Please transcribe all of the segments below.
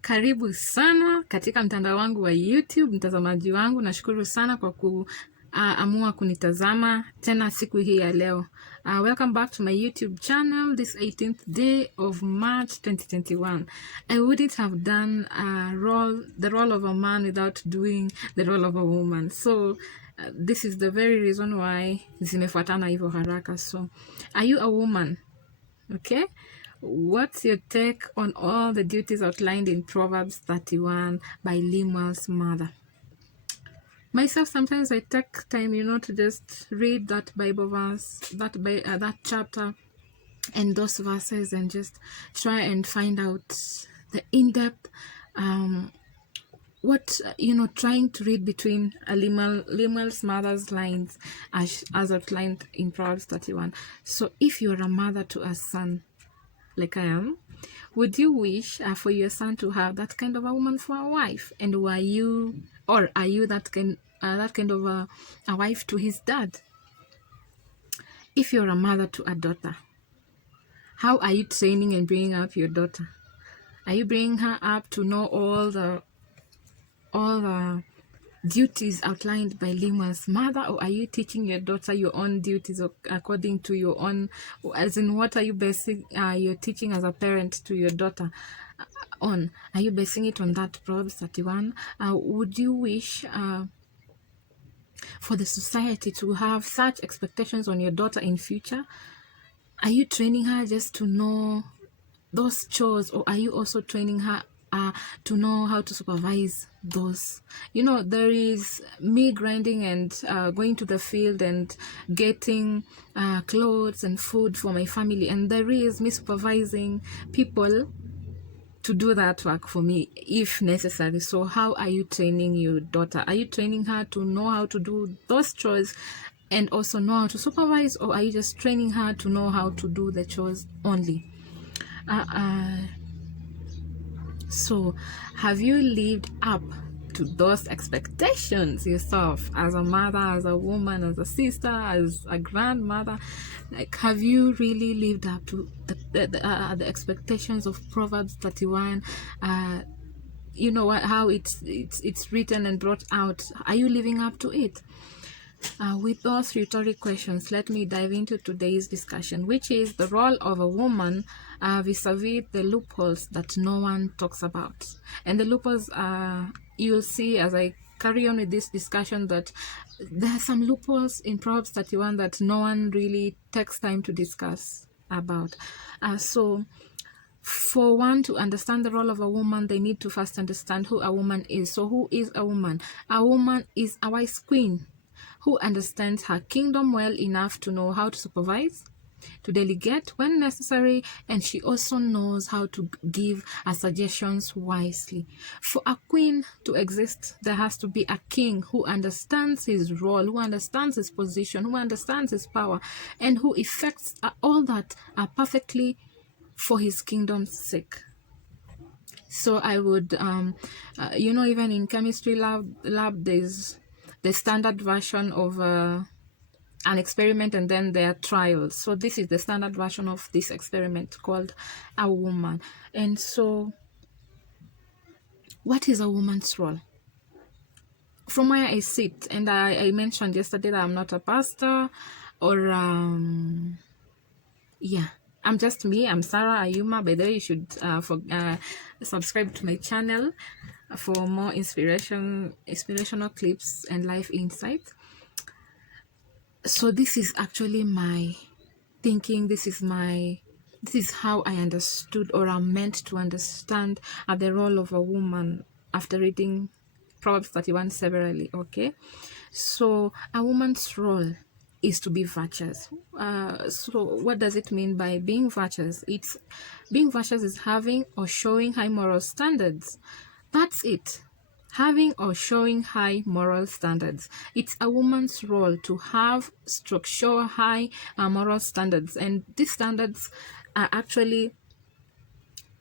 Karibu sana katika mtandao wangu wa YouTube, mtazamaji wangu. Nashukuru sana kwa kuamua kunitazama tena siku hii ya leo. Welcome back to my YouTube channel this 18th day of March 2021. I wouldn't have done the role of a man without doing the role of a woman. So this is the very reason why zimefuatana hivyo haraka. So are you a woman? Okay, what's your take on all the duties outlined in Proverbs 31 by Lemuel's mother? Myself, sometimes I take time, to just read that Bible verse, that chapter and those verses, and just try and find out the in-depth, trying to read between Lemuel's mother's lines as outlined in Proverbs 31. So if you're a mother to a son, like I am, would you wish for your son to have that kind of a woman for a wife? And are you that kind of a wife to his dad? If you're a mother to a daughter, how are you training and bringing up your daughter? Are you bringing her up to know all the duties outlined by Lemuel's mother, or are you teaching your daughter your own duties according to your own, as in what are you basing your teaching as a parent to your daughter on? Are you basing it on that Proverbs 31? Would you wish for the society to have such expectations on your daughter in future? Are you training her just to know those chores, or are you also training her to know how to supervise those? There is me grinding and going to the field and getting clothes and food for my family, and there is me supervising people to do that work for me if necessary. So how are you training your daughter? Are you training her to know how to do those chores and also know how to supervise, or are you just training her to know how to do the chores only? So have you lived up to those expectations yourself, as a mother, as a woman, as a sister, as a grandmother? Like, have you really lived up to the expectations of Proverbs 31? How it's written and brought out. Are you living up to it? With those rhetoric questions, let me dive into today's discussion, which is the role of a woman vis-a-vis the loopholes that no one talks about. And the loopholes, you'll see as I carry on with this discussion, that there are some loopholes in Proverbs 31 that no one really takes time to discuss about. So for one to understand the role of a woman, they need to first understand who a woman is. So who is a woman? A woman is a wise queen who understands her kingdom well enough to know how to supervise, to delegate when necessary, and she also knows how to give her suggestions wisely. For a queen to exist, there has to be a king who understands his role, who understands his position, who understands his power, and who effects all that perfectly for his kingdom's sake. So I would, even in chemistry lab, there's the standard version of an experiment, and then there are trials. So this is the standard version of this experiment called a woman. And so what is a woman's role? From where I sit, and I mentioned yesterday that I'm not a pastor, or I'm just me. I'm Sarah Ayuma. By the way, you should subscribe to my channel for more inspirational clips and life insights. So this is actually my thinking. This is how I understood, or I'm meant to understand the role of a woman after reading Proverbs 31 severally. Okay, so a woman's role is to be virtuous. So what does it mean by being virtuous? Being virtuous is having or showing high moral standards. That's it. Having or showing high moral standards. It's a woman's role to have show high moral standards, and these standards are actually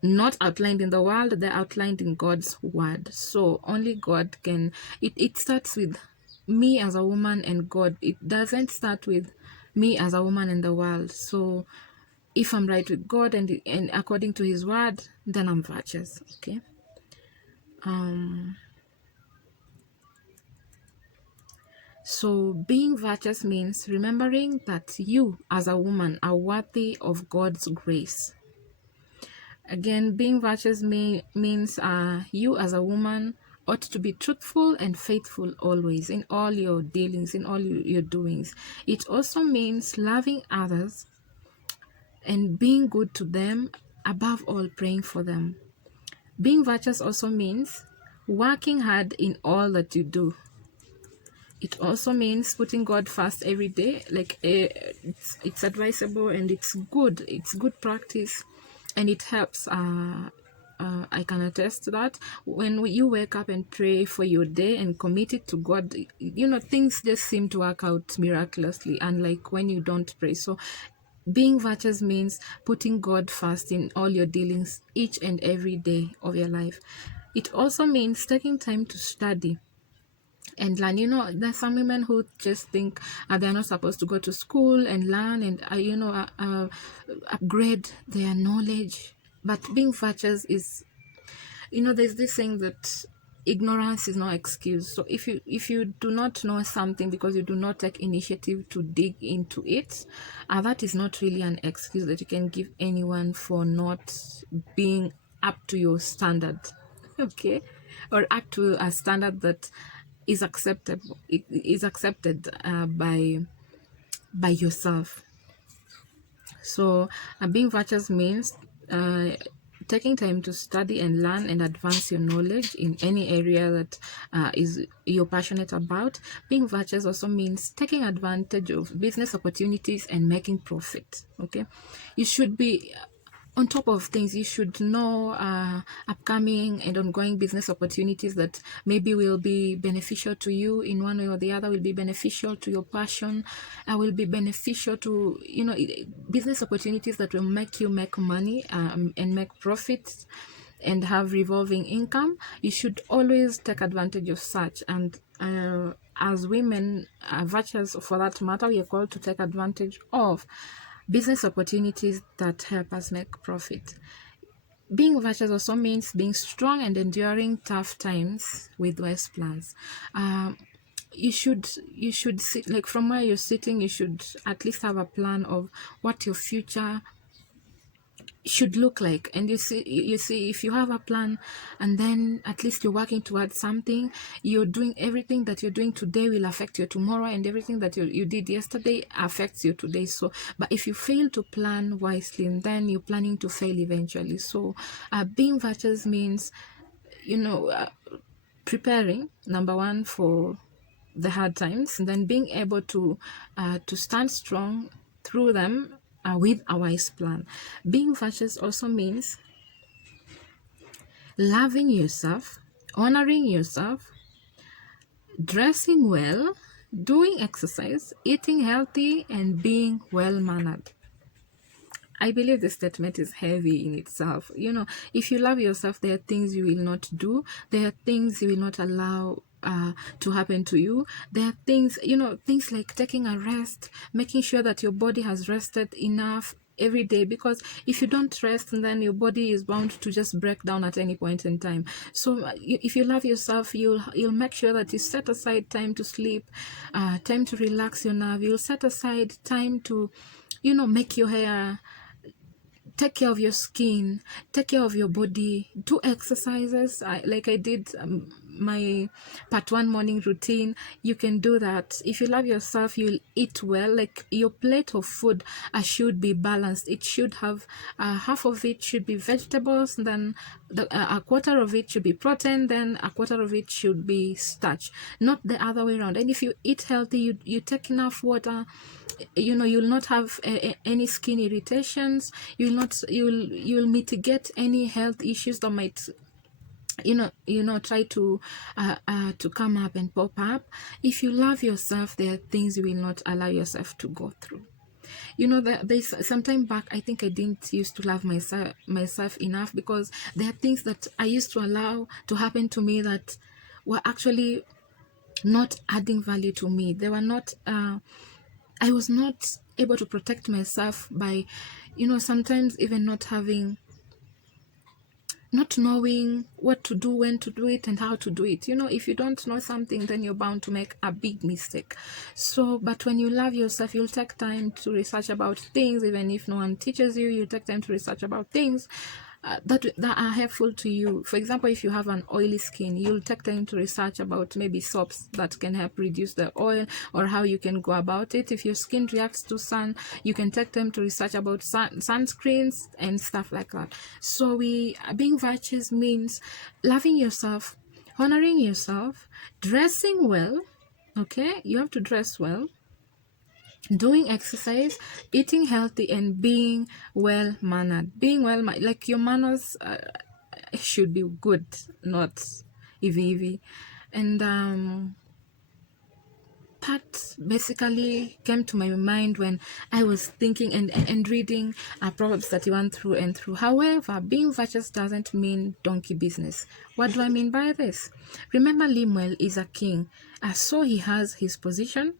not outlined in the world, they're outlined in God's word. So only God can. It starts with me as a woman and God. It doesn't start with me as a woman and the world. So if I'm right with God and according to his word, then I'm virtuous. Okay. So being virtuous means remembering that you as a woman are worthy of God's grace. Again, being virtuous means you as a woman ought to be truthful and faithful always in all your dealings, in all your doings. It also means loving others and being good to them, above all praying for them. Being virtuous also means working hard in all that you do. It also means putting God first every day. Like it's advisable and it's good practice, and it helps. I can attest to that. When you wake up and pray for your day and commit it to God, things just seem to work out miraculously, unlike when you don't pray. So being virtuous means putting God first in all your dealings each and every day of your life. It also means taking time to study and learn. There's some women who just think they're not supposed to go to school and learn and upgrade their knowledge. But being virtuous is, there's this saying that ignorance is no excuse. So if you do not know something because you do not take initiative to dig into it, that is not really an excuse that you can give anyone for not being up to your standard. Okay, or up to a standard that is accepted by yourself. So being virtuous means taking time to study and learn and advance your knowledge in any area that is you're passionate about. Being virtuous also means taking advantage of business opportunities and making profit. Okay, you should be on top of things. You should know upcoming and ongoing business opportunities that maybe will be beneficial to you in one way or the other, will be beneficial to your passion, will be beneficial to, business opportunities that will make you make money and make profits and have revolving income. You should always take advantage of such. And as women, virtuous for that matter, we are called to take advantage of business opportunities that help us make profit. Being virtuous also means being strong and enduring tough times with wise plans. You should sit, like from where you're sitting, you should at least have a plan of what your future should look like. And you see if you have a plan and then at least you're working towards something, you're doing everything that you're doing today will affect you tomorrow, and everything that you did yesterday affects you today. So but if you fail to plan wisely, then you're planning to fail eventually. So being virtuous means preparing, number one, for the hard times, and then being able to stand strong through them with a wise plan. Being virtuous also means loving yourself, honoring yourself, dressing well, doing exercise, eating healthy, and being well-mannered. I believe this statement is heavy in itself. If you love yourself, there are things you will not do. There are things you will not allow to happen to you. There are things, things like taking a rest, making sure that your body has rested enough every day, because if you don't rest, then your body is bound to just break down at any point in time. So if you love yourself, you'll make sure that you set aside time to sleep, time to relax your nerve. You'll set aside time to make your hair, take care of your skin, take care of your body, do exercises. Like I did my part 1 morning routine. You can do that. If you love yourself, you'll eat well. Like your plate of food should be balanced. It should have half of it should be vegetables, then a quarter of it should be protein, then a quarter of it should be starch, not the other way around. And if you eat healthy, you take enough water, you'll not have any skin irritations. You'll mitigate any health issues that might try to come up and pop up. If you love yourself, there are things you will not allow yourself to go through. There's some time back, I think I didn't used to love myself enough, because there are things that I used to allow to happen to me that were actually not adding value to me. They were not I was not able to protect myself by sometimes even not having not knowing what to do, when to do it, and how to do it. If you don't know something, then you're bound to make a big mistake. So, but when you love yourself, you'll take time to research about things. Even if no one teaches you, you take time to research about things that are helpful to you. For example, if you have an oily skin, you'll take time to research about maybe soaps that can help reduce the oil, or how you can go about it. If your skin reacts to sun, you can take time to research about sunscreens and stuff like that. So being virtuous means loving yourself, honoring yourself, dressing well. Okay, you have to dress well, doing exercise, eating healthy, and being well mannered. Like your manners should be good, not evy. And that basically came to my mind when I was thinking and reading Proverbs 31 through and through. However, being virtuous doesn't mean donkey business. What do I mean by this? Remember, Lemuel is a king, so he has his position.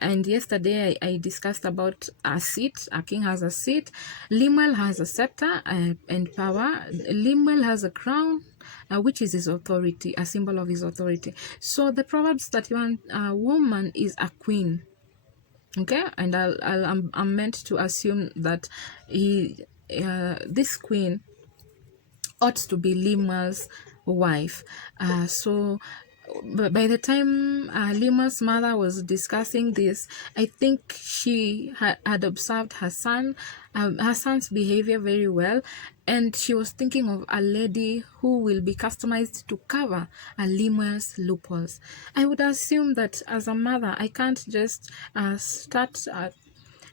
And yesterday I discussed about a seat. A king has a seat. Lemuel has a scepter and power. Lemuel has a crown, which is his authority, a symbol of his authority. So the Proverbs 31 woman is a queen. Okay, and I'm meant to assume that this queen ought to be Lemuel's wife. So by the time Lima's mother was discussing this, I think she had observed her son's behavior very well, and she was thinking of a lady who will be customized to cover Lima's loopholes. I would assume that as a mother, I can't just start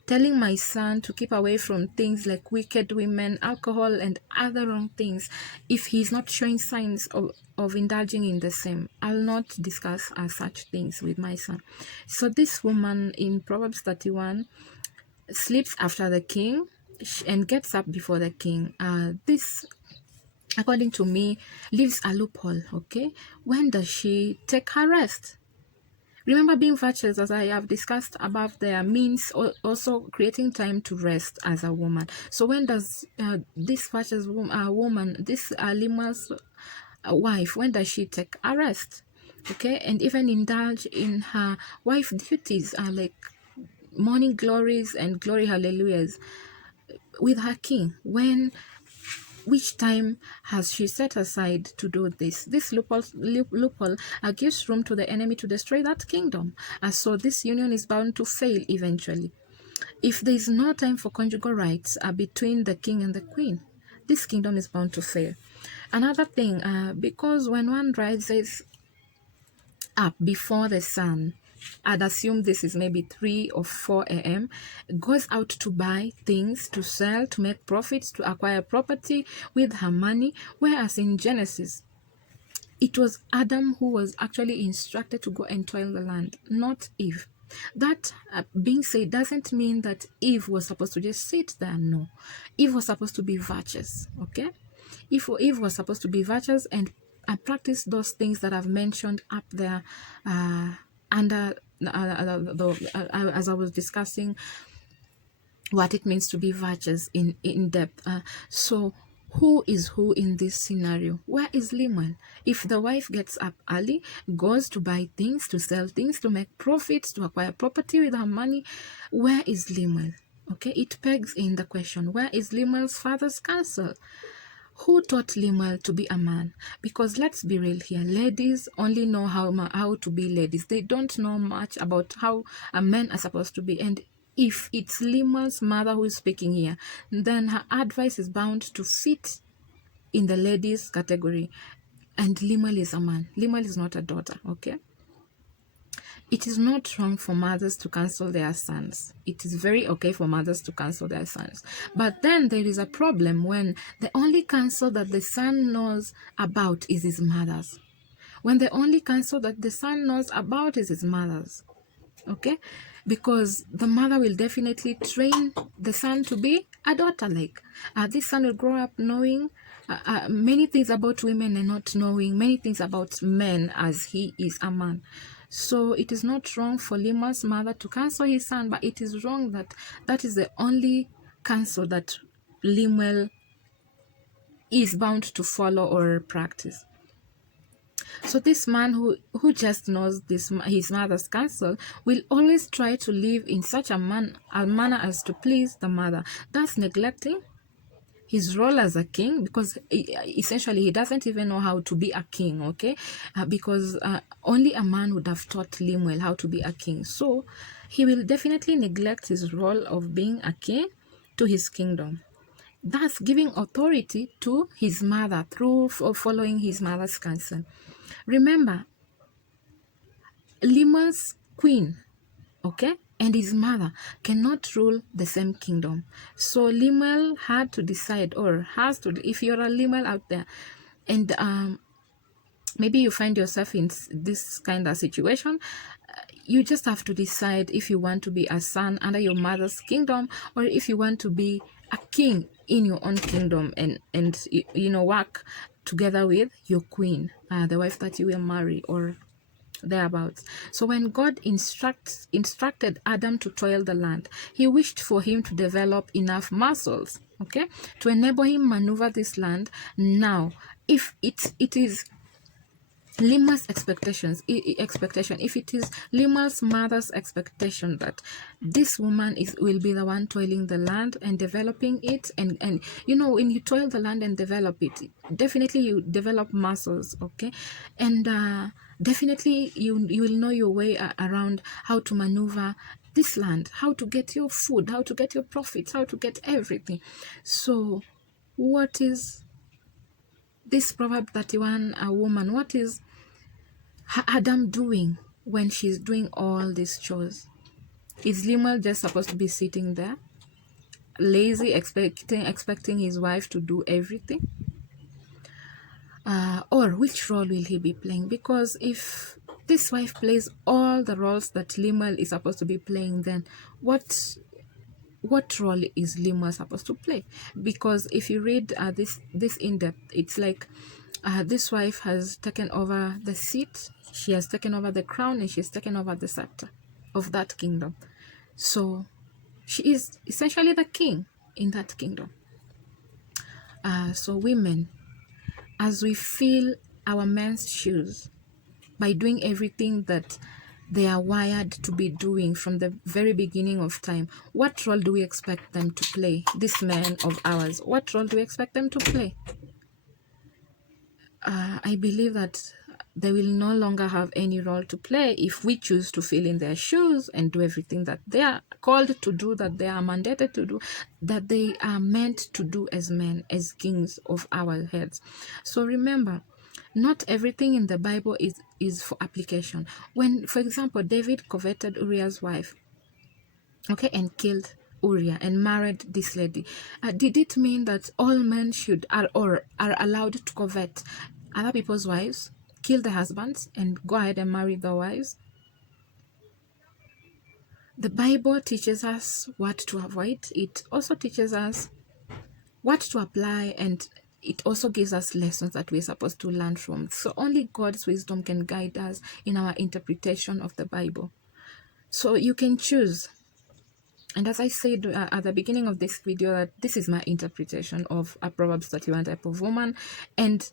telling my son to keep away from things like wicked women, alcohol, and other wrong things if he's not showing signs of indulging in the same. I'll not discuss such things with my son. So this woman in Proverbs 31 sleeps after the king and gets up before the king. This, according to me, leaves a loophole. Okay, when does she take her rest? Remember, being virtuous, as I have discussed above, there means also creating time to rest as a woman. So when does this virtuous woman, this Lima's wife, when does she take a rest? Okay, and even indulge in her wife duties, like morning glories and glory hallelujahs with her king. Which time has she set aside to do this? This loophole gives room to the enemy to destroy that kingdom. So this union is bound to fail eventually. If there is no time for conjugal rights between the king and the queen, this kingdom is bound to fail. Another thing, because when one rises up before the sun, I'd assume this is maybe 3 or 4 a.m., goes out to buy things, to sell, to make profits, to acquire property with her money, whereas in Genesis, it was Adam who was actually instructed to go and toil the land, not Eve. That being said, doesn't mean that Eve was supposed to just sit there. No. Eve was supposed to be virtuous, okay? Eve was supposed to be virtuous and practice those things that I've mentioned up there under as I was discussing what it means to be virtuous in depth. So who is who in this scenario? Where is Lemuel? If the wife gets up early, goes to buy things, to sell things, to make profits, to acquire property with her money, where is Lemuel? Okay, it pegs in the question, where is Lemuel's father's counsel? Who taught Lemuel to be a man? Because let's be real here, ladies only know how to be ladies. They don't know much about how a men are supposed to be. And if it's Lemuel's mother who is speaking here, then her advice is bound to fit in the ladies category. And Lemuel is a man. Lemuel is not a daughter, okay? It is not wrong for mothers to counsel their sons. It is very okay for mothers to counsel their sons. But then there is a problem when the only counsel that the son knows about is his mother's. When the only counsel that the son knows about is his mother's. Okay? Because the mother will definitely train the son to be a daughter-like. This son will grow up knowing many things about women and not knowing many things about men as he is a man. So it is not wrong for Lemuel's mother to counsel his son, but it is wrong that that is the only counsel that Lemuel is bound to follow or practice. So this man who just knows his mother's counsel will always try to live in such a manner as to please the mother, thus neglecting his role as a king, because essentially he doesn't even know how to be a king, okay? Because only a man would have taught Lemuel how to be a king. So he will definitely neglect his role of being a king to his kingdom, thus giving authority to his mother through following his mother's counsel. Remember, Lemuel's queen, okay, and his mother cannot rule the same kingdom. So Lemuel had to decide, or has to, if you're a Lemuel out there, and maybe you find yourself in this kind of situation, you just have to decide if you want to be a son under your mother's kingdom, or if you want to be a king in your own kingdom, and work together with your queen, the wife that you will marry, or thereabouts. So when God instructed Adam to toil the land, he wished for him to develop enough muscles, okay, to enable him maneuver this land. Now, if it is Lima's expectation, if it is Lima's mother's expectation that this woman will be the one toiling the land and developing it, and when you toil the land and develop it, definitely you develop muscles, okay, and definitely you will know your way around how to maneuver this land, how to get your food, how to get your profits, how to get everything. So what is this Proverb 31 woman, what is Adam doing when she's doing all these chores? Is Lemuel just supposed to be sitting there, lazy, expecting his wife to do everything? Or which role will he be playing? Because if this wife plays all the roles that Lemuel is supposed to be playing, then what role is Lemuel supposed to play? Because if you read this in depth, it's like this wife has taken over the seat, she has taken over the crown, and she's taken over the scepter of that kingdom. So she is essentially the king in that kingdom. So women, as we fill our men's shoes by doing everything that they are wired to be doing from the very beginning of time, what role do we expect them to play? These men of ours, what role do we expect them to play? I believe that they will no longer have any role to play if we choose to fill in their shoes and do everything that they are called to do, that they are mandated to do, that they are meant to do as men, as kings of our heads. So remember, not everything in the Bible is for application. When, for example, David coveted Uriah's wife, okay, and killed Uriah and married this lady, did it mean that all men are allowed to covet other people's wives, kill the husbands, and go ahead and marry the wives? The Bible teaches us what to avoid. It also teaches us what to apply, and it also gives us lessons that we're supposed to learn from. So only God's wisdom can guide us in our interpretation of the Bible. So you can choose. And as I said at the beginning of this video, that this is my interpretation of a Proverbs 31 type of woman, and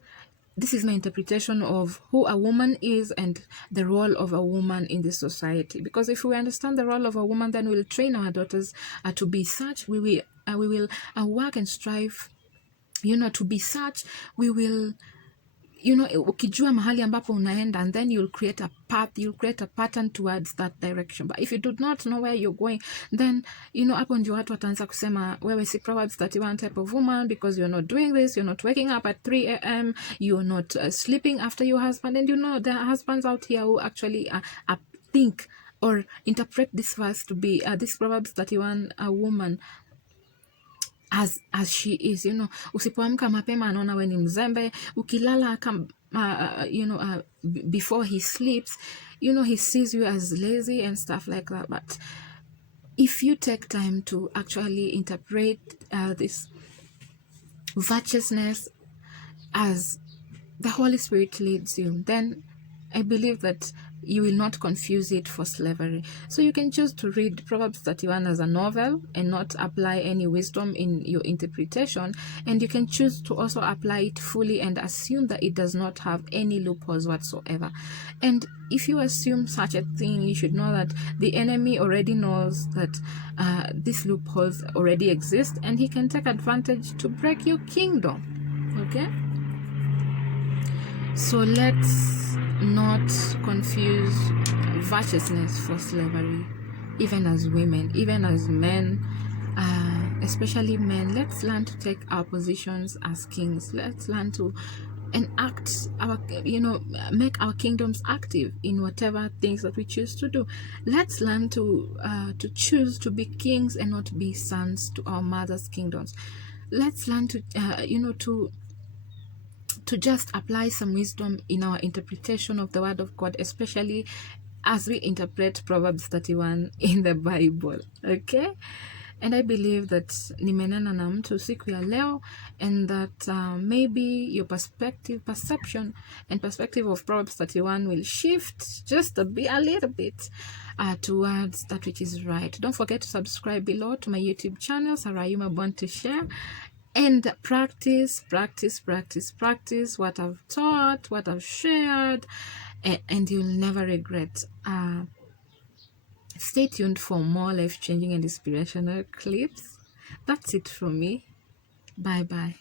this is my interpretation of who a woman is and the role of a woman in this society. Because if we understand the role of a woman, then we'll train our daughters to be such. We will work and strive, to be such. We will, ukijua mahali ambapo unaenda, and then you'll create a path, you'll create a pattern towards that direction. But if you do not know where you're going, then hapo ndio watu wataanza kusema wewe si Proverbs 31 type of woman, because you're not doing this, you're not waking up at 3 a.m, you're not sleeping after your husband. And there are husbands out here who actually think or interpret this verse to be this Proverbs 31 woman as she is. Usipoamka mapema anaona we ni mzembe, ukilala before he sleeps, he sees you as lazy and stuff like that. But if you take time to actually interpret this virtuousness as the Holy Spirit leads you, then I believe that you will not confuse it for slavery. So you can choose to read Proverbs 31 as a novel and not apply any wisdom in your interpretation, and you can choose to also apply it fully and assume that it does not have any loopholes whatsoever. And if you assume such a thing, you should know that the enemy already knows that these loopholes already exist, and he can take advantage to break your kingdom. Okay? So let's not confuse virtuousness for slavery, even as women, even as men, especially men. Let's learn to take our positions as kings. Let's learn to enact our, make our kingdoms active in whatever things that we choose to do. Let's learn to choose to be kings and not be sons to our mother's kingdoms. Let's learn to to just apply some wisdom in our interpretation of the word of God, especially as we interpret Proverbs 31 in the Bible. Okay? And I believe that nimenena na mtu siku ya leo, and that maybe your perception and perspective of Proverbs 31 will shift just a little bit towards that which is right. Don't forget to subscribe below to my YouTube channel, Sarayuma Born to Share, and practice what I've taught, what I've shared, and you'll never regret. Stay tuned for more life-changing and inspirational clips. That's it from me. Bye bye.